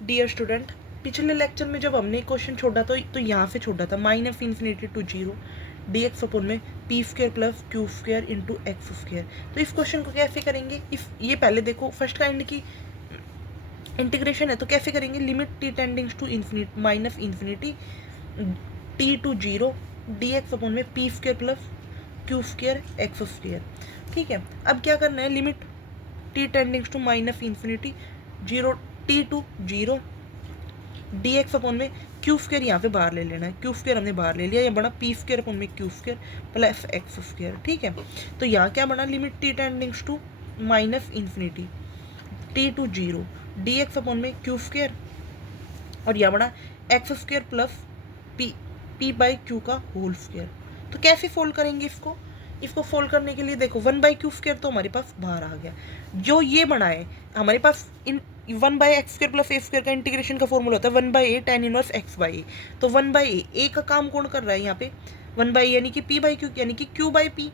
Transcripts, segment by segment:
Dear student, पिछले lecture में जब हमने क्वेश्चन छोड़ा तो यहाँ से छोड़ा था minus infinity to zero D x upon में P square plus Q square into X square. तो इस क्वेश्चन को कैसे करेंगे? इफ ये पहले देखो फर्स्ट काइंड की इंटीग्रेशन है तो कैसे करेंगे? Limit T tendings to infinity minus infinity T to zero D x upon में P square plus Q square X square. ठीक है, अब क्या करना है? Limit T tendings to minus infinity zero T to zero D x upon में Q square यहाँ पे बाहर ले लेना है, क्यू स्क्र हमने बाहर ले लिया, ये बना पी स्क्र अपॉन में Q square plus X square. ठीक है, तो यहाँ क्या बना? Limit T tendings to minus infinity T to zero D x upon में क्यू स्क्र और यहाँ बना X square plus P by Q का होल स्क्र। तो कैसे फोल्ड करेंगे इसको? इसको फोल्ड करने के लिए देखो वन बाई क्यू स्क्र तो हमारे पास बाहर आ गया, जो ये बना है हमारे पास इन one by X square plus A square का इंटीग्रेशन का फॉर्मूला होता है one by A tan inverse X by A. तो वन बाई ए का काम कौन कर रहा है यहाँ पे? वन बाई यानी कि पी बाई क्यू यानी कि Q by P,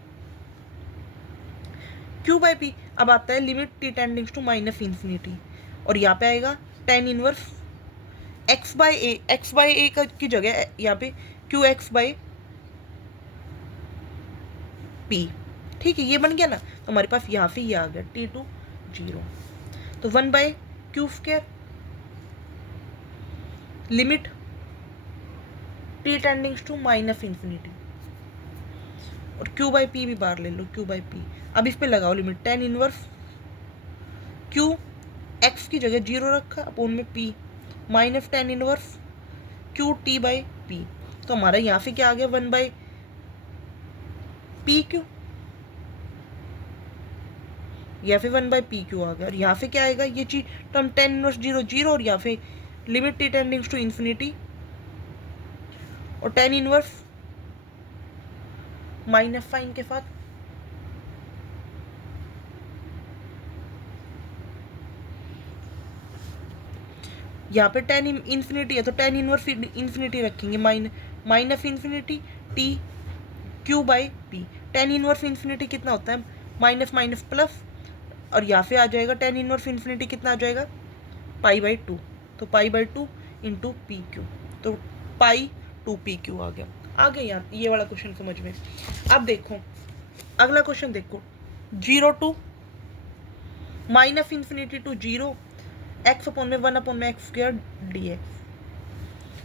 Q by P. अब आता है limit T tendings to minus infinity और यहाँ पे आएगा tan inverse X by A की जगह यहाँ पे क्यू एक्स बाई पी। ठीक है, ये बन गया ना, तो हमारे पास यहाँ से ये आ गया टी टू जीरो। तो one by Q square limit T tendings to minus infinity और क्यू बाई पी भी बाहर ले लो, क्यू बाई पी। अब इस पे लगाओ limit tan inverse Q x की जगह जीरो रखा अपोन में P minus tan inverse Q T by P. तो हमारा यहाँ से क्या आ गया? वन बाई पी क्यू या फिर वन बाई पी क्यू आ गया और यहाँ से क्या आएगा? ये चीज term ten inverse zero zero और यहाँ पे limit T tendings to infinity और टेन इनवर्स माइनस साइन के साथ यहाँ पे टेन इन्फिनिटी है तो टेन इनवर्स इन्फिनिटी रखेंगे minus infinity T Q by P. Tan inverse infinity कितना होता है? माइनस माइनस प्लस और यहाँ से आ जाएगा टेन इनवर्स इन्फिनिटी कितना आ जाएगा? Pi by two. तो pi by two into P Q, तो पाई टू पी क्यू आ गया। आ गया यार ये वाला क्वेश्चन समझ में। अब देखो अगला क्वेश्चन देखो, zero to minus infinity to zero X upon में वन अपॉन में एक्स स्क्वायर डी एक्स।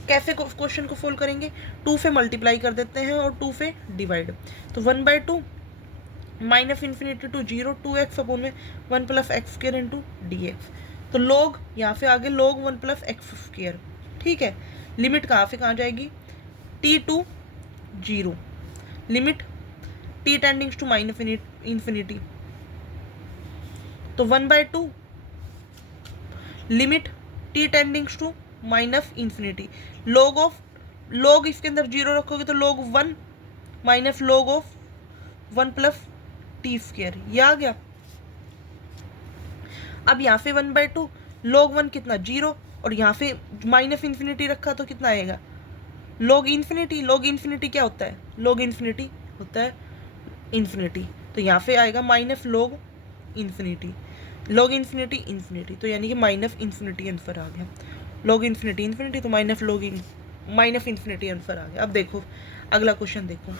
कैसे क्वेश्चन को फोल्ड करेंगे? टू से मल्टीप्लाई कर देते हैं और टू से डिवाइड। तो one by two minus infinity to zero two X upon में one plus X square into D X. तो लॉग यहाँ से आगे log one plus X square. ठीक है, लिमिट कहाँ से कहाँ जाएगी? T to zero limit T tendings to minus infinity तो one by two limit T tendings to minus infinity log इसके अंदर जीरो रखोगे तो log one minus log of one plus T square, ये आ गया। अब यहाँ से one by two log one कितना? जीरो और यहाँ से माइनस इन्फिनिटी रखा तो कितना आएगा? Log infinity. लॉग इन्फिनिटी क्या होता है? लॉग इन्फिनिटी होता है इन्फिनिटी, तो यहाँ से आएगा minus log infinity. Log infinity infinity तो यानी कि माइनस इन्फिनिटी आंसर आ गया। लॉग इन्फिनिटी इन्फिनिटी तो माइनस इन्फिनिटी आंसर आ गया। अब देखो अगला क्वेश्चन देखो,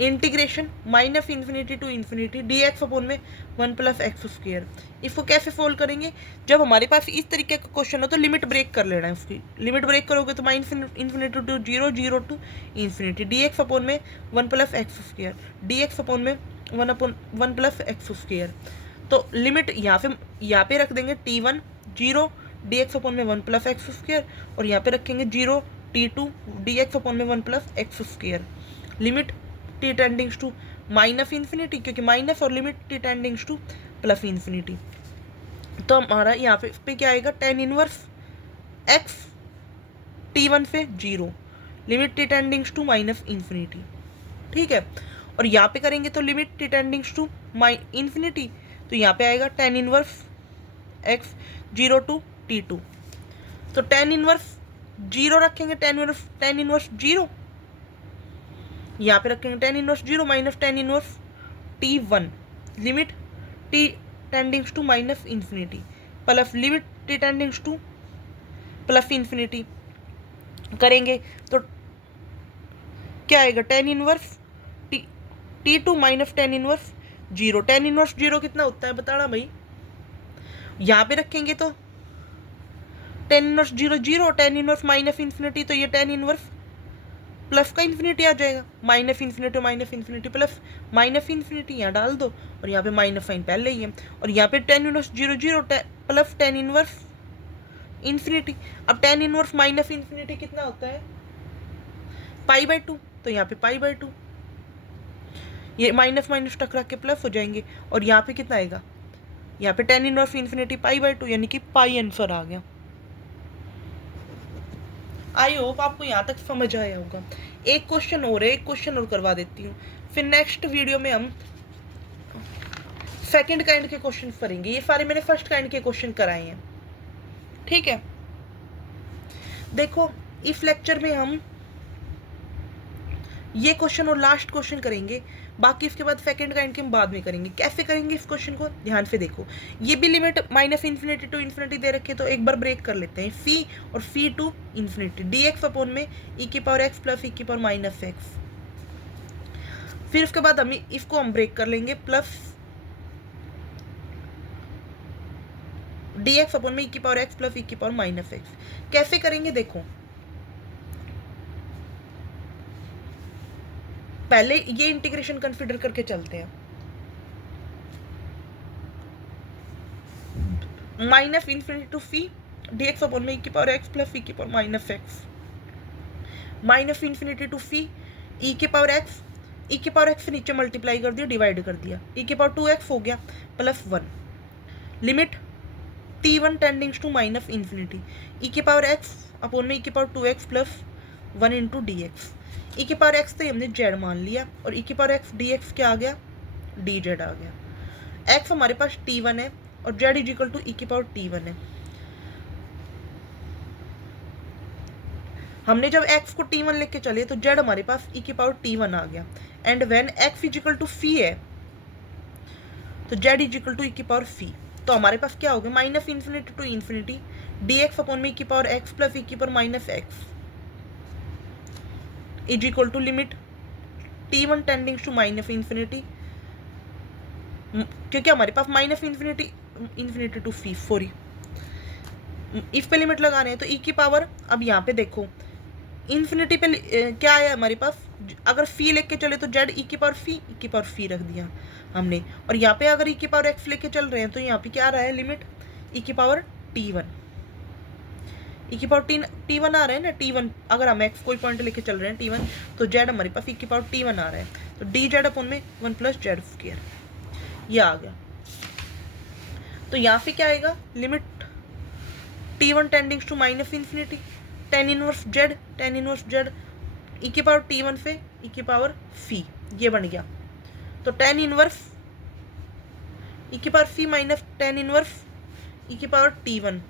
integration minus infinity to infinity D x upon में वन प्लस एक्स स्क्वायर। इसको कैसे फोल्ड करेंगे? जब हमारे पास इस तरीके का क्वेश्चन हो तो लिमिट ब्रेक कर लेना है। उसकी लिमिट ब्रेक करोगे तो minus infinity to zero zero to infinity D x upon में one plus X square D x upon में वन प्लस एक्स स्क्वायर। तो लिमिट यहाँ पे रख देंगे T one zero D x upon में वन प्लस एक्स स्क्वायर और यहाँ पे रखेंगे zero T two D x upon में one plus X square. Limit T tendings to minus infinity क्योंकि माइनस और limit T tendings to plus infinity. तो हमारा यहाँ पे क्या आएगा? Tan inverse X T one से zero limit T tendings to minus infinity. ठीक है, और यहाँ पे करेंगे तो limit T tendings to infinity तो यहाँ पे आएगा tan inverse X zero to T two. तो टेन इनवर्स जीरो रखेंगे, टेन इनवर्स जीरो यहाँ पे रखेंगे tan inverse zero minus tan inverse T one limit T tendings to minus infinity plus limit T tendings to plus infinity करेंगे तो क्या आएगा, tan inverse T two minus tan inverse zero. Tan inverse zero कितना होता है बताना भाई, यहाँ पे रखेंगे तो tan inverse zero zero, tan inverse minus infinity तो ये टेन इनवर्स प्लस का इन्फिनिटी आ जाएगा, minus infinity plus minus infinity यहाँ डाल दो और यहाँ पे माइनस साइन पहले ही है, और यहाँ पे ten inverse zero zero plus tan inverse infinity. अब टेन इनवर्स माइनस इन्फिनिटी कितना होता है, पाई बाई टू, तो यहाँ पे पाई बाई टू, ये माइनस माइनस टकरा के प्लस हो जाएंगे, और यहाँ पे कितना आएगा, यहाँ पे tan inverse infinity pi by to, यानी कि पाई आंसर आ गया। आई होप आपको यहाँ तक समझ आया होगा। एक क्वेश्चन और करवा देती हूँ, फिर नेक्स्ट वीडियो में हम सेकंड काइंड के क्वेश्चन करेंगे। ये सारे मैंने फर्स्ट काइंड के क्वेश्चन कराए हैं, ठीक है। देखो इस लेक्चर में हम ये क्वेश्चन और लास्ट क्वेश्चन करेंगे, बाकी इसके बाद सेकंड काइंड के हम बाद में करेंगे। कैसे करेंगे इस क्वेश्चन को, ध्यान से देखो। ये भी limit minus infinity to infinity दे रखे, तो एक बार ब्रेक कर लेते हैं। फी और फी to infinity D x upon में ई की पावर एक्स प्लस ई की पावर माइनस एक्स। फिर उसके बाद हम इसको हम ब्रेक कर लेंगे, प्लस डी एक्स अपॉन में ई की पावर एक्स प्लस ई की पावर माइनस एक्स। कैसे करेंगे देखो, पहले ये इंटीग्रेशन कंसीडर करके चलते हैं। Minus infinity to phi d x upon में ई की पावर एक्स प्लस ई की power minus x, minus infinity to phi e की पावर एक्स, ई की पावर एक्स से नीचे मल्टीप्लाई कर दिया, डिवाइड कर दिया, ई की पावर टू एक्स हो गया plus one, limit t one tendings to minus infinity e की पावर एक्स अपॉन में ई की power two x plus one into D x. E की पावर एक्स तो हमने जेड मान लिया, और ई की पावर एक्स डी एक्स क्या आ गया, डी जेड आ गया। एक्स हमारे पास टी वन है और Z is equal to e की पावर टी वन है। हमने जब एक्स को टी वन लेके चले तो जेड हमारे पास ई की पावर टी वन आ गया, and when x is equal to phi है तो z is equal to e की पावर फी। तो हमारे पास क्या हो गया, minus infinity to infinity D x upon में ई की पावर एक्स प्लस ई की power minus x is equal to limit t one tendings to minus infinity, क्योंकि हमारे पास minus infinity to phi, sorry इस पे लिमिट लगाने हैं तो ई की पावर, अब यहाँ पे देखो इन्फिनिटी पे क्या है हमारे पास, अगर फी लेके चले तो जेड ई की पावर फी रख दिया हमने, और यहाँ पे अगर ई की पावर एक्स लेके चल रहे हैं तो यहाँ पे क्या आ रहा है, लिमिट ई की पावर टी वन, ई की पावर टी वन आ रहा है ना, टी वन अगर हम एक्स कोई पॉइंट लेके चल रहे हैं टी वन, तो जेड हमारे पास ई की पावर टी वन आ रहा है, तो डी जेड अपॉन में वन प्लस जेड स्क्वायर, ये आ गया। तो यहाँ से क्या आएगा, limit t one tendings to minus infinity tan inverse z e की पावर टी वन से ई की पावर फी, ये बन गया। तो टेन इनवर्स ई की power phi minus tan inverse e की power t one,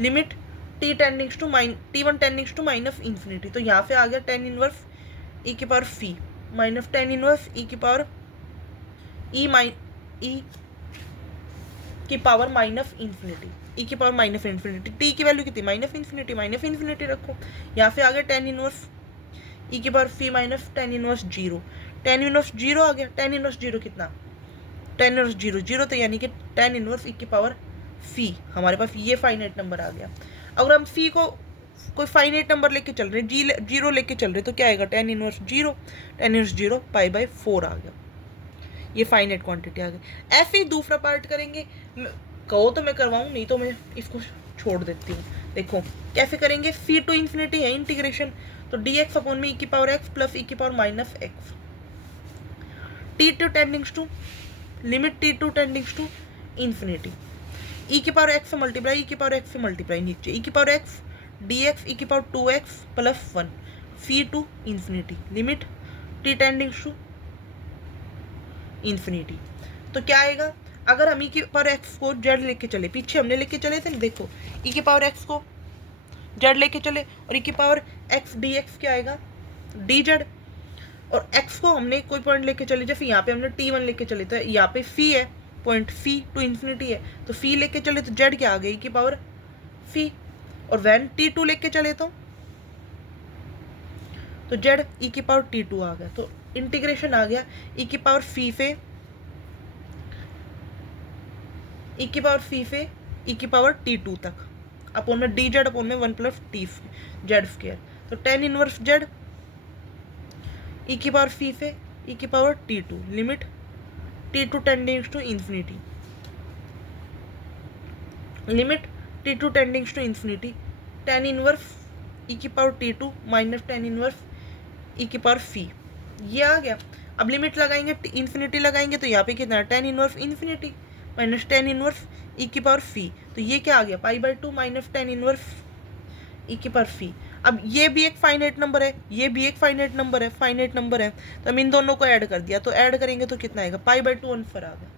limit t one tendings to minus infinity, तो यहाँ से आ गया टेन इनवर्स ई की power phi minus tan inverse e की पावर ई की पावर माइनस इन्फिनिटी, ई की पावर माइनस इन्फिनिटी, टी की वैल्यू कितनी, माइनस इन्फिनिटी रखो, यहाँ से आ गया टेन इनवर्स ई की power phi minus tan inverse zero, tan inverse zero आ गया, टेन इनवर्स जीरो कितना, टेन इनवर्स जीरो, तो यानी कि टेन इनवर्स ई की पावर फी, हमारे पास ये फाइनाइट नंबर आ गया। अगर हम फी को कोई फाइनाइट नंबर लेके चल रहे हैं, जीरो लेके चल रहे, तो क्या आएगा, tan inverse zero pi by four आ गया, ये फाइनाइट क्वांटिटी आ गई। ऐसे ही दूसरा पार्ट करेंगे, कहो तो मैं करवाऊँ, नहीं तो मैं इसको छोड़ देती हूँ। देखो कैसे करेंगे, फी टू इन्फिनिटी है इंटीग्रेशन, तो डी एक्स अपॉन में ई की पावर एक्स प्लस ई की power minus x, t two tendings to limit t two tendings to infinity e की पावर एक्स से मल्टीप्लाई, ई की पावर एक्स से multiply नीचे, ई की power x d x e की power two x plus one, phi to infinity limit T tendings to infinity. तो क्या आएगा, अगर हम ई की पावर एक्स को जेड लेके चले, पीछे हमने लेके चले थे, देखो ई की पावर एक्स को जेड लेके चले और ई की पावर एक्स डी एक्स क्या आएगा, डी जेड, और एक्स को हमने कोई पॉइंट लेके चले, जैसे यहाँ पे हमने टी वन लेके चले, तो यहाँ पे फी है पॉइंट फी टू इन्फिनिटी है, तो फी लेके चले तो जेड क्या आ गया, ई की पावर फी, और वैन T2 लेके चले तो जेड ई की पावर T2 आ गया। तो इंटीग्रेशन आ गया ई की पावर फी से ई की पावर फी से ई की पावर T2 तक, अपॉन में डी जेड अपॉन में 1 प्लस टी जेड स्क्वायर। तो टेन इनवर्स जेड ई की पावर फी से ई की power T2 limit T2 tendings to infinity, limit T2 tendings to infinity, tan inverse e की power T2 minus tan inverse e की power फी, ये आ गया। अब लिमिट लगाएंगे इन्फिनिटी लगाएंगे तो यहाँ पे कितना, tan inverse infinity minus tan inverse e की पावर फी, तो ये क्या आ गया, पाई/2 माइनस टेन इनवर्स ई की पावर फी। अब ये भी एक फाइनाइट नंबर है, ये भी एक फाइनाइट नंबर है, फाइनाइट नंबर है, तो हम इन दोनों को ऐड कर दिया, तो ऐड करेंगे तो कितना आएगा, पाई/2 आंसर आ गया।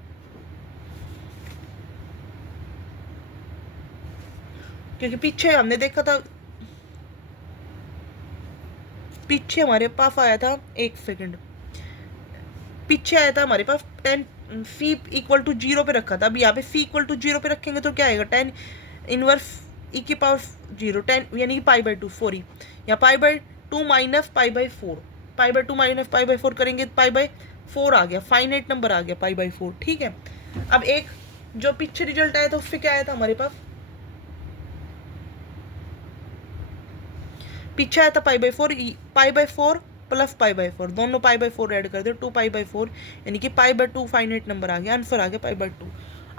क्योंकि पीछे हमने देखा था, पीछे हमारे पास आया था, एक सेकंड, पीछे आया था हमारे पास 10 फी इक्वल टू 0 पे रखा था। अब यहाँ पे फी इक्वल टू 0 पे रखेंगे तो क्या आएगा, 10 इनवर्स ई की पावर 0, 10 यानी कि पाई/2 4 ही, या पाई/2 माइनस पाई/4, पाई/2 माइनस पाई/4 करेंगे तो पाई/4 आ गया, फाइनाइट नंबर आ गया पाई/4, ठीक है। अब एक जो पीछे रिजल्ट आया था उससे क्या आया था हमारे पास, पीछे आया था पाई/4 प्लस पाई/4, दोनों पाई/4 ऐड कर दे, 2 पाई/4 यानी कि पाई/2 फाइनाइट नंबर आ गया, आंसर आ गया पाई/2।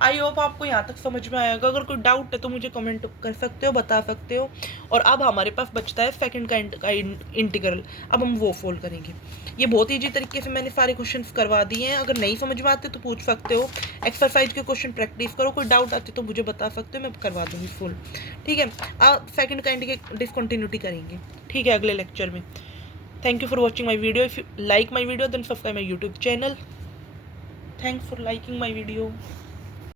आई होप आपको यहाँ तक समझ में आएगा। अगर कोई डाउट है तो मुझे कमेंट कर सकते हो, बता सकते हो। और अब हमारे पास बचता है सेकंड का इंटीग्रल, अब हम वो सोल्व करेंगे। ये बहुत ईजी तरीके से मैंने सारे क्वेश्चंस करवा दिए हैं, अगर नहीं समझ में आते तो पूछ सकते हो, एक्सरसाइज के क्वेश्चन प्रैक्टिस करो, कोई डाउट आते तो मुझे बता सकते हो, मैं करवा दूँगी फुल, ठीक है। आप सेकंड काइंड के डिसकंटिन्यूटी करेंगे, ठीक है, अगले लेक्चर में। Thank you for watching my video. If you like my video, then subscribe my YouTube channel. Thanks for liking my video.